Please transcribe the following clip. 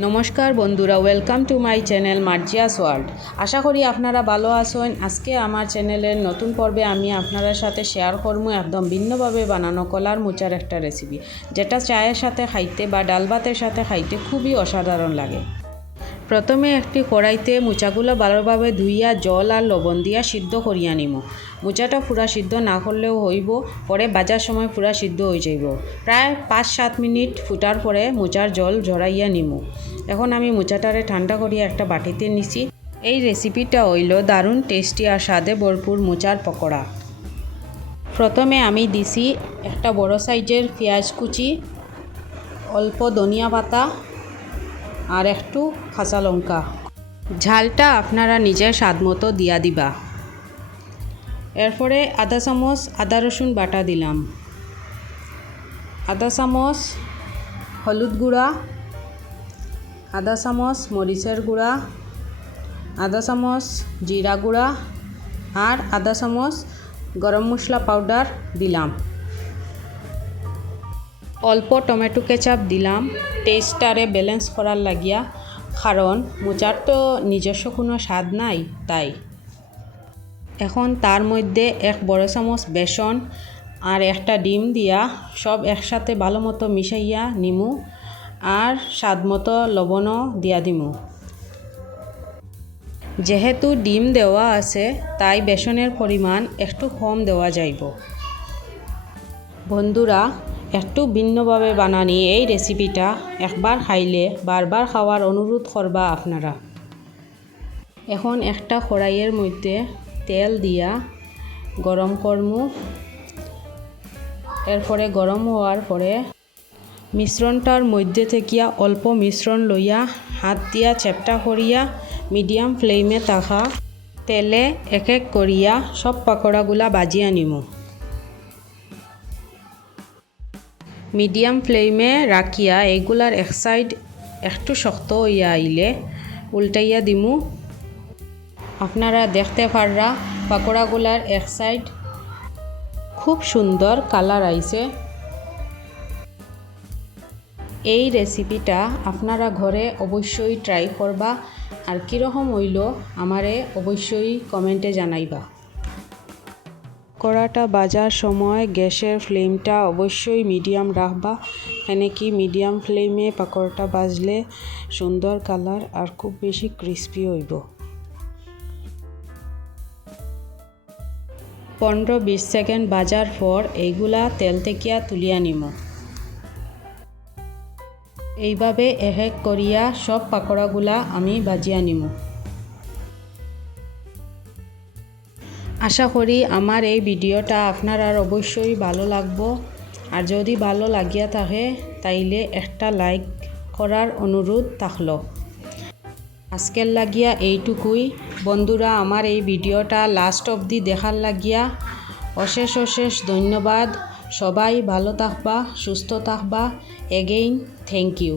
নমস্কার বন্ধুরা welcome to my channel Marzia's world আশা করি আপনারা ভালো আছেন। আজকে আমার চ্যানেলের নতুন পর্বে আমি আপনাদের সাথে শেয়ার করব একদম ভিন্নভাবে বানানো কলার মোচার একটা রেসিপি যেটা চায়ের সাথে খাইতে বা ডাল ভাতের সাথে খাইতে খুবই অসাধারণ লাগে। প্রথমে একটি কড়াইতে মোচাগুলো ভালোভাবে ধুইয়া জল আর লবণ দিয়া সিদ্ধ করিয়া নিমু। মোচাটা পুরা সিদ্ধ না করলেও হইব, পরে বাজার সময় পুরা সিদ্ধ হয়ে যাইব। প্রায় পাঁচ সাত মিনিট ফুটার পরে মোচার জল ঝরাইয়া নিমু। এখন আমি মোচাটারে ঠান্ডা করিয়া একটা বাটিতে নিছি। এই রেসিপিটা হইল দারুণ টেস্টি আর স্বাদে ভরপুর মোচার পকোড়া। প্রথমে আমি দিছি একটা বড় সাইজের পেঁয়াজ কুচি, অল্প ধনিয়া পাতা আর একটু কাঁচা লঙ্কা। ঝালটা আপনারা নিজের স্বাদ মতো দিয়া দিবা। এরপরে আধা চামচ, আদা রসুন বাটা দিলাম। আধা চামচ, হলুদ গুঁড়া। আধা চামচ, মরিচের গুঁড়া। আধা চামচ, জিরা গুঁড়া। আর আধা চামচ, গরম মশলা পাউডার দিলাম। অল্প টমেটো কেচাপ দিলাম। টেস্টটারে ব্যালেন্স করার লাগিয়া কারণ মোচার তো নিজস্ব কোনো স্বাদ নাই তাই। এখন তার মধ্যে এক বড় চামচ বেসন আর একটা ডিম দিয়া, সব একসাথে ভালো মতো মিশাইয়া নিমু আর স্বাদ মতো লবণও দিয়া দিমু। যেহেতু ডিম দেওয়া আছে, তাই বেসনের পরিমাণ একটু কম দেওয়া যাইব। বন্ধুরা একটু ভিন্নভাবে বানানি এই রেসিপিটা একবার খাইলে বারবার খাওয়ার অনুরোধ করবা আপনারা। এখন একটা কড়াইয়ের মধ্যে তেল দিয়া গরম করমু এরপরে গরম হওয়ার পরে মিশ্রণটার মধ্যে থেকিয়া অল্প মিশ্রণ লইয়া হাত দিয়া চেপটা করিয়া মিডিয়াম ফ্লেমে থাকা তেলে এক এক করিয়া সব পাকোড়াগুলা বাজিয়া নিমু। মিডিয়াম ফ্লেমে রাখিয়া এগুলার এক সাইড একটু শক্ত হইয়া আইলে উল্টাইয়া দিমু। আপনারা দেখতে পাররা, পাকোড়াগুলার এক সাইড খুব সুন্দর কালার আইছে। এই রেসিপিটা আপনারা ঘরে অবশ্যই ট্রাই করবা, আর কীরকম হইল আমারে অবশ্যই কমেন্টে জানাইবা। কড়াটা বাজার সময়, গ্যাসের ফ্লেমটা অবশ্যই মিডিয়াম রাখবা। এখানে কি মিডিয়াম ফ্লেমে পাকোড়াটা বাজলে সুন্দর কালার আর খুব বেশি ক্রিস্পি হইব। পনেরো বিশ সেকেন্ড বাজার পর এইগুলা তেল থেকিয়া তুলিয়া নিমো। এইভাবে এক এক করিয়া সব পাকোড়াগুলা আমি বাজিয়া নিমু। আশা করি আমার এই ভিডিওটা আপনার আর অবশ্যই ভালো লাগবো। আর যদি ভালো লাগিয়া থাকে, তাইলে একটা লাইক করার অনুরোধ থাকল। আজকের লাগিয়া এইটুকুই। বন্ধুরা, আমার এই ভিডিওটা লাস্ট অবধি দেখার লাগিয়া অশেষ অশেষ ধন্যবাদ। সবাই ভালো থাকবা, সুস্থ থাকবা। Again thank you